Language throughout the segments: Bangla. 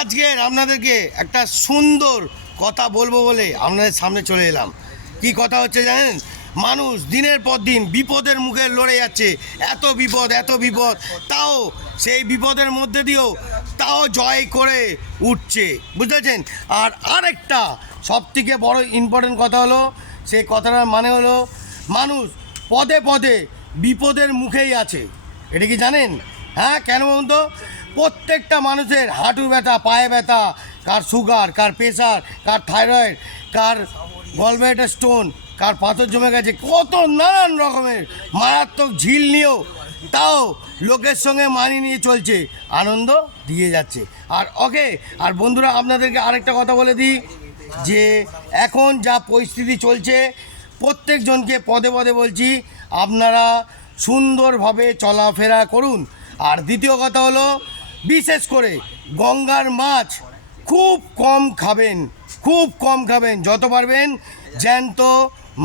আজকের আপনাদেরকে একটা সুন্দর কথা বলবো বলে আপনাদের সামনে চলে এলাম। কি কথা হচ্ছে জানেন? মানুষ দিনের পর দিন বিপদের মুখে লড়ে যাচ্ছে, এত বিপদ, তাও সেই বিপদের মধ্যে দিয়েও তাও জয় করে উঠছে, বুঝতে পারছেন? আর আরেকটা সবথেকে বড় ইম্পর্টেন্ট কথা হলো, সেই কথাটার মানে হলো মানুষ পদে পদে বিপদের মুখেই আছে। এটা কি জানেন? হ্যাঁ, কেন বলুন তো? প্রত্যেকটা মানুষের হাঁটু ব্যথা, পায়ে ব্যথা, কার সুগার, কার প্রেশার, কার থাইরয়েড, কার গলব্লাডার স্টোন, কার পাথর জমে গেছে, কত নানান রকমের মারাত্মক ঝিল নিয়েও তাও লোকের সঙ্গে মানিয়ে নিয়ে চলছে, আনন্দ দিয়ে যাচ্ছে। আর বন্ধুরা, আপনাদেরকে আরেকটা কথা বলে দিই যে এখন যা পরিস্থিতি চলছে, প্রত্যেকজনকে পদে পদে বলছি আপনারা সুন্দরভাবে চলাফেরা করুন। আর দ্বিতীয় কথা হলো, বিশেষ করে গঙ্গার মাছ খুব কম খাবেন, যত পারবেন জ্যান্ত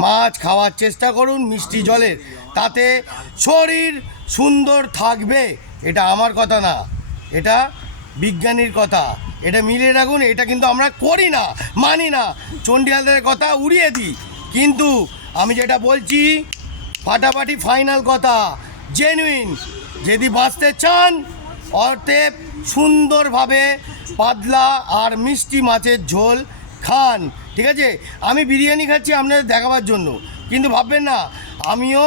মাছ খাওয়ার চেষ্টা করুন, মিষ্টি জলের, তাতে শরীর সুন্দর থাকবে। এটা আমার কথা না, এটা বিজ্ঞানীর কথা, এটা মিলিয়ে রাখুন। এটা কিন্তু আমরা করি না, মানি না, চণ্ডীহালদের কথা উড়িয়ে দিই, কিন্তু আমি যেটা বলছি ফাটাফাটি ফাইনাল কথা, জেনুইন। যদি বাঁচতে চান, অতএব সুন্দরভাবে পাতলা আর মিষ্টি মাছের ঝোল খান, ঠিক আছে? আমি বিরিয়ানি খাচ্ছি আপনাদের দেখাবার জন্য, কিন্তু ভাববেন না আমিও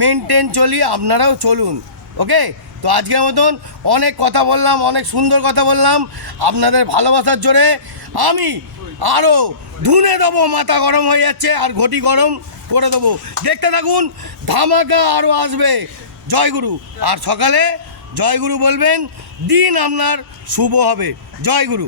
মেনটেন চলি, আপনারাও চলুন, ওকে? তো আজকের মতন অনেক কথা বললাম, অনেক সুন্দর কথা বললাম, আপনাদের ভালোবাসার জোরে আমি আরও ধুনে দেবো, মাথা গরম হয়ে যাচ্ছে আর ঘটি গরম করে দেবো, দেখতে থাকুন, ধামাকা আরও আসবে। জয়গুরু। আর সকালে জয়গুরু বলবেন, দিন আপনার শুভ হবে। জয়গুরু।